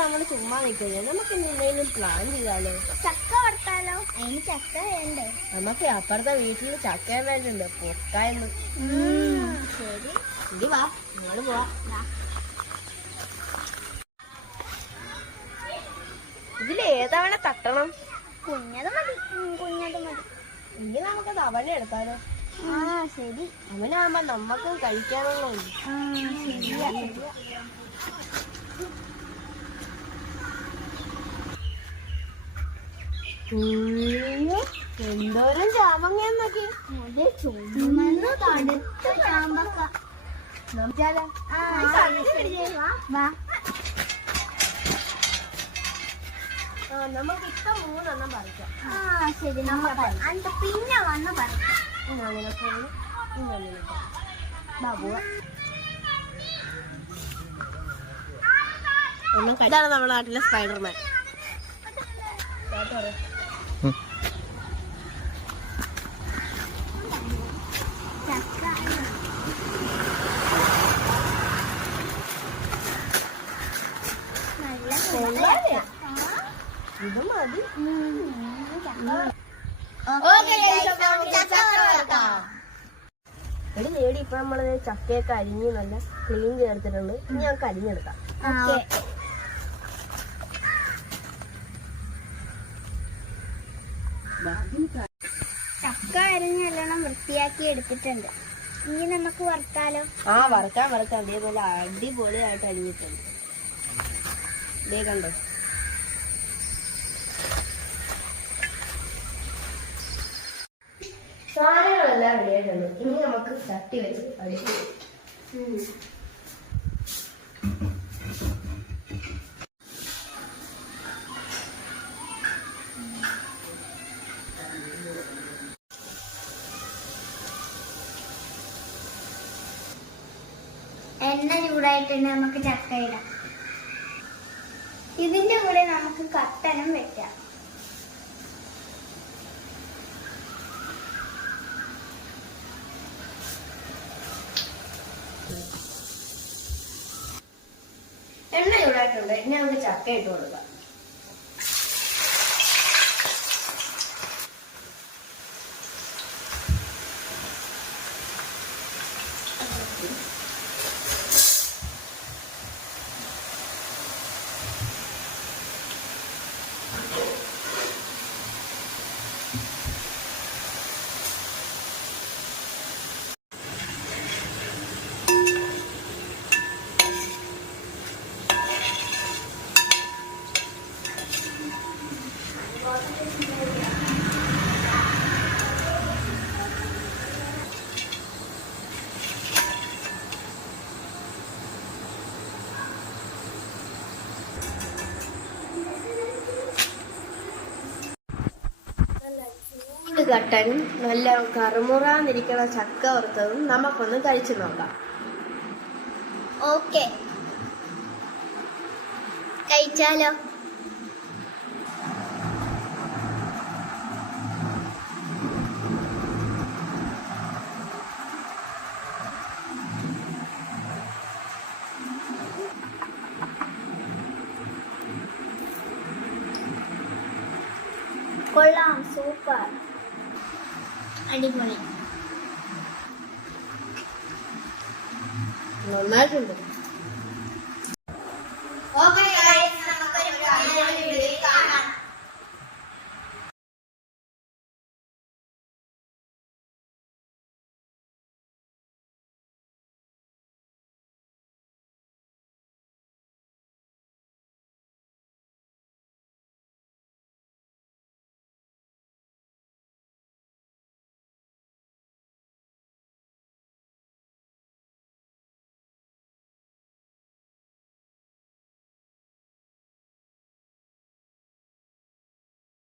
നമ്മൾ ചുമ്മാ നിൽക്കുന്നത്. നമുക്ക് എന്തെങ്കിലും പ്ലാൻ ചെയ്താലോ? ചക്ക വറുത്താലോ? അതിന് ചക്ക വേണ്ടേ? നമുക്ക് അപ്പുറത്തെ വീട്ടിൽ ചക്ക വേണ്ടുണ്ട് പൊക്കായെന്ന്. ശരി, ഇനി വാ, നിങ്ങള് പോവാ. ഇതിലേതവണ തട്ടണം? കുഞ്ഞത് മതി. ഇനി നമുക്ക് തവണ എടുത്താലോ? ശരി. അവനാകുമ്പോ നമ്മക്കും കഴിക്കാനുള്ള എന്തോരം ചാമ്പങ്ങന്നൊക്കെ. നമുക്ക് ഇപ്പൊ 3 എണ്ണം പറിക്കാം. ശരി, പിന്നെ വന്ന് പറിക്കാം. ഇതാണ് നമ്മുടെ നാട്ടിലെ സ്പൈഡർമാൻ. ഇത് മതി. എടി നേടി ഇപ്പൊ നമ്മള് ചക്കയൊക്കെ അരിഞ്ഞ് നല്ല ക്ലീൻ ചേർത്തിട്ടുണ്ട്. ഇനി ഞങ്ങൾക്ക് അരിഞ്ഞെടുക്കാം. ചക്ക അരിഞ്ഞ് നല്ലോണം വൃത്തിയാക്കി എടുത്തിട്ടുണ്ട്. ഇനി നമുക്ക് വറുത്താലോ? വറുക്കാം. അതേപോലെ അടിപൊളിയായിട്ട് അരിഞ്ഞിട്ടുണ്ട്. ഇതേ കണ്ടോ? സാധനങ്ങളെല്ലാം റെഡിയായിട്ടുണ്ട്. ഇനി നമുക്ക് ചട്ടി വെച്ച് അടിച്ചു. എണ്ണ ചൂടായിട്ടുണ്ട്. നമുക്ക് ചക്ക ഇടാം. ഇതിന്റെ കൂടെ നമുക്ക് കട്ടനും വെക്കാം. എണ്ണ ചൂടായിട്ടുണ്ട്. ഇനി നമുക്ക് ചക്ക ഇട്ട് കൊടുക്കാം. കട്ടനും നല്ല കറുമുറാന്നിരിക്കണ ചക്ക വറുത്തതും നമുക്കൊന്ന് കഴിച്ചു നോക്കാം. ഓക്കെ, കഴിച്ചാലോ? കൊള്ളാം, സൂപ്പർ, അടിപൊളി, നന്നായിട്ടുണ്ട്. ഓക്കെ.